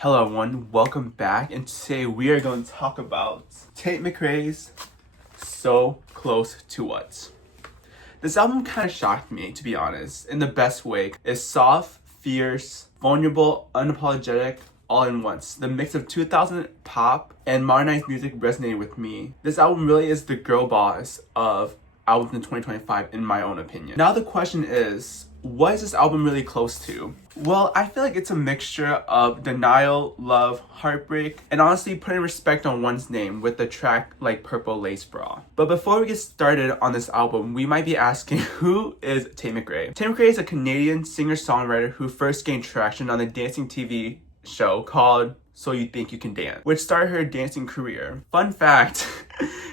Hello everyone, welcome back, and today we are going to talk about Tate McRae's So Close to What. This album kind of shocked me, to be honest, in the best way. It's soft, fierce, vulnerable, unapologetic, all in once. The mix of 2000 pop and modernized music resonated with me. This album really is the girl boss of albums in 2025 in my own opinion. Now the question is, what is this album really close to? Well, I feel like it's a mixture of denial, love, heartbreak, and honestly putting respect on one's name with the track like Purple Lace Bra. But before we get started on this album, we might be asking, who is Tate McRae? Tate McRae is a Canadian singer-songwriter who first gained traction on the dancing TV show called So You Think You Can Dance, which started her dancing career. Fun fact,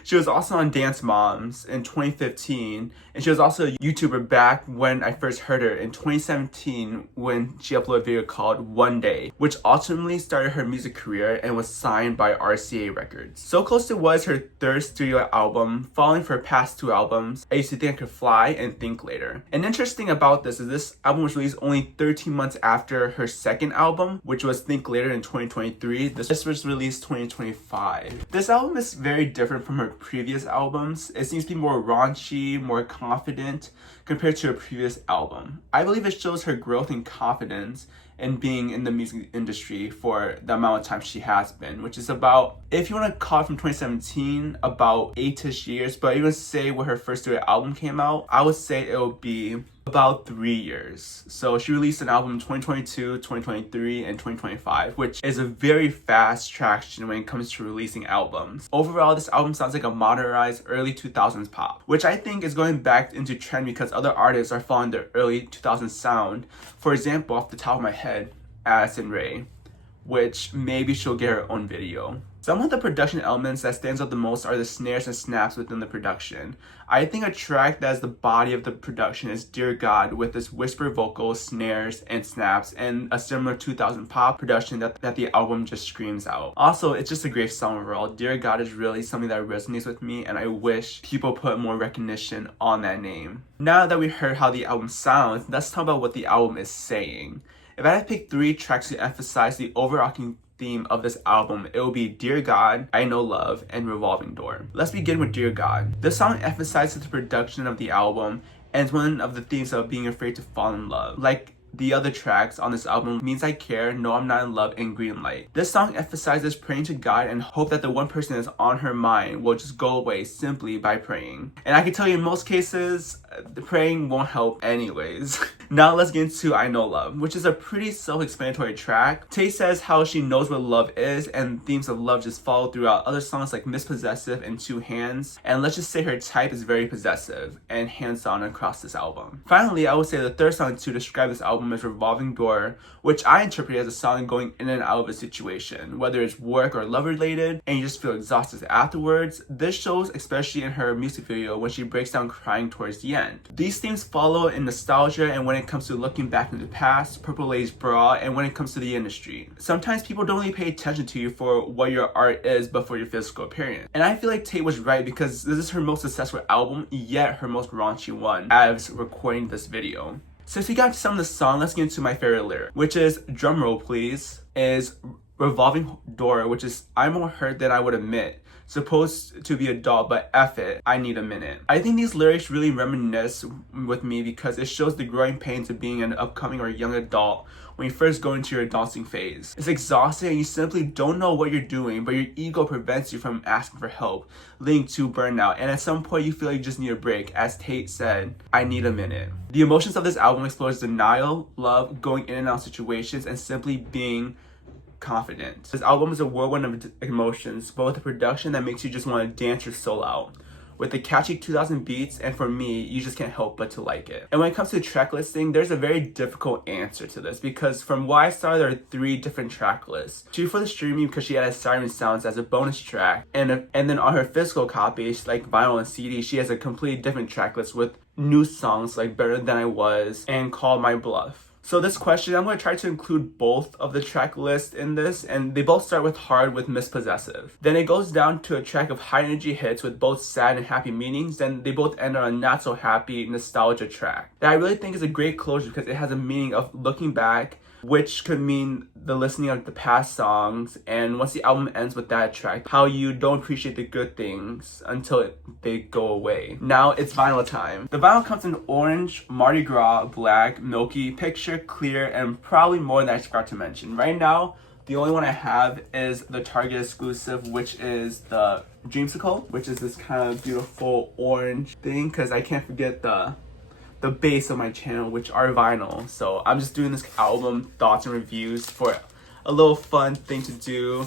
she was also on Dance Moms in 2015, and she was also a YouTuber back when I first heard her in 2017 when she uploaded a video called One Day, which ultimately started her music career and was signed by RCA Records. So Close to was her third studio album, following for her past two albums, I Used to Think I Could Fly and Think Later. And interesting about this is this album was released only 13 months after her second album, which was Think Later in 2023. This was released 2025. This album is very different from her previous albums. It seems to be more raunchy, more confident compared to her previous album. I believe it shows her growth and confidence in being in the music industry for the amount of time she has been, which is about, if you want to call it from 2017, about 8-ish years, but even say when her first studio album came out, I would say it would be about 3 years. So she released an album in 2022, 2023, and 2025, which is a very fast traction when it comes to releasing albums. Overall, this album sounds like a modernized early 2000s pop, which I think is going back into trend because other artists are following the early 2000s sound. For example, off the top of my head, Addison Rae, which maybe she'll get her own video. Some of the production elements that stands out the most are the snares and snaps within the production. I think a track that is the body of the production is Dear God, with its whisper vocals, snares, and snaps, and a similar 2000 pop production that the album just screams out. Also, it's just a great song overall. Dear God is really something that resonates with me, and I wish people put more recognition on that name. Now that we heard how the album sounds, let's talk about what the album is saying. If I had to pick 3 tracks to emphasize the overarching theme of this album, it will be Dear God, I Know Love, and Revolving Door. Let's begin with Dear God. This song emphasizes the production of the album and is one of the themes of being afraid to fall in love. Like the other tracks on this album, Means I Care, No I'm Not in Love, and Green Light. This song emphasizes praying to God and hope that the one person that's on her mind will just go away simply by praying. And I can tell you in most cases, the praying won't help anyways. Now let's get into I Know Love, which is a pretty self-explanatory track. Tate says how she knows what love is, and themes of love just follow throughout other songs like Miss Possessive and Two Hands. And let's just say her type is very possessive and hands-on across this album. Finally, I would say the third song to describe this album is Revolving Door, which I interpret as a song going in and out of a situation, whether it's work or love related, and you just feel exhausted afterwards. This shows especially in her music video when she breaks down crying towards the end. These themes follow in nostalgia and when it comes to looking back in the past, Purple Lace Bra, and when it comes to the industry. Sometimes people don't really pay attention to you for what your art is, but for your physical appearance. And I feel like Tate was right because this is her most successful album, yet her most raunchy one, as recording this video. Since we got to some of the song, let's get into my favorite lyric, which is, drumroll please, is Revolving Door, which is, I'm more hurt than I would admit. Supposed to be a doll, but F it, I need a minute. I think these lyrics really reminisce with me because it shows the growing pains of being an upcoming or young adult when you first go into your adulting phase. It's exhausting and you simply don't know what you're doing, but your ego prevents you from asking for help, leading to burnout. And at some point you feel like you just need a break. As Tate said, I need a minute. The emotions of this album explores denial, love, going in and out of situations, and simply being confident. This album is a whirlwind of emotions, but with a production that makes you just want to dance your soul out. With the catchy 2000 beats, and for me, you just can't help but to like it. And when it comes to track listing, there's a very difficult answer to this because from what I saw, there are 3 different track lists. 2 for the streaming because she had Siren Sounds as a bonus track, and then on her physical copies, like vinyl and CD, she has a completely different track list with new songs like Better Than I Was and Call My Bluff. So this question, I'm going to try to include both of the track list in this, and they both start with Hard with Miss Possessive. Then it goes down to a track of high energy hits with both sad and happy meanings, then they both end on a not so happy nostalgia track that I really think is a great closure because it has a meaning of looking back which could mean the listening of the past songs, and once the album ends with that track, how you don't appreciate the good things until they go away. Now it's vinyl time. The vinyl comes in orange, Mardi Gras, black, milky, picture, clear, and probably more that I forgot to mention. Right now, the only one I have is the Target exclusive, which is the Dreamsicle, which is this kind of beautiful orange thing, because I can't forget the base of my channel, which are vinyl. So I'm just doing this album thoughts and reviews for a little fun thing to do,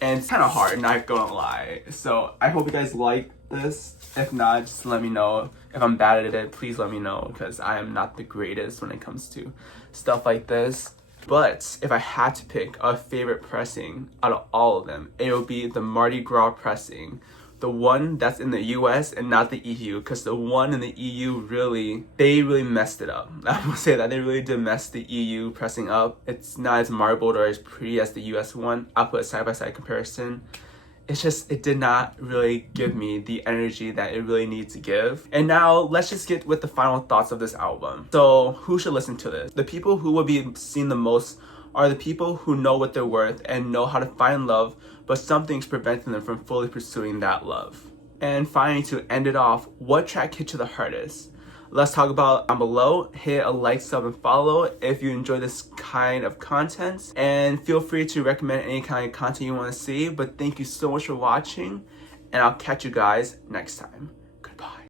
and it's kind of hard, not gonna lie. So I hope you guys like this. If not, just let me know. If I'm bad at it, please let me know, because I am not the greatest when it comes to stuff like this. But if I had to pick a favorite pressing out of all of them, it would be the Mardi Gras pressing. The one that's in the US and not the EU, because the one in the EU they really messed it up. I will say that they really did mess the EU pressing up. It's not as marbled or as pretty as the US one. I'll put a side-by-side comparison. It did not really give me the energy that it really needs to give. And now let's just get with the final thoughts of this album. So who should listen to this? The people who will be seen the most are the people who know what they're worth and know how to find love, but something's preventing them from fully pursuing that love. And finally, to end it off, what track hit you the hardest? Let's talk about down below. Hit a like, sub, and follow if you enjoy this kind of content. And feel free to recommend any kind of content you want to see. But thank you so much for watching, and I'll catch you guys next time.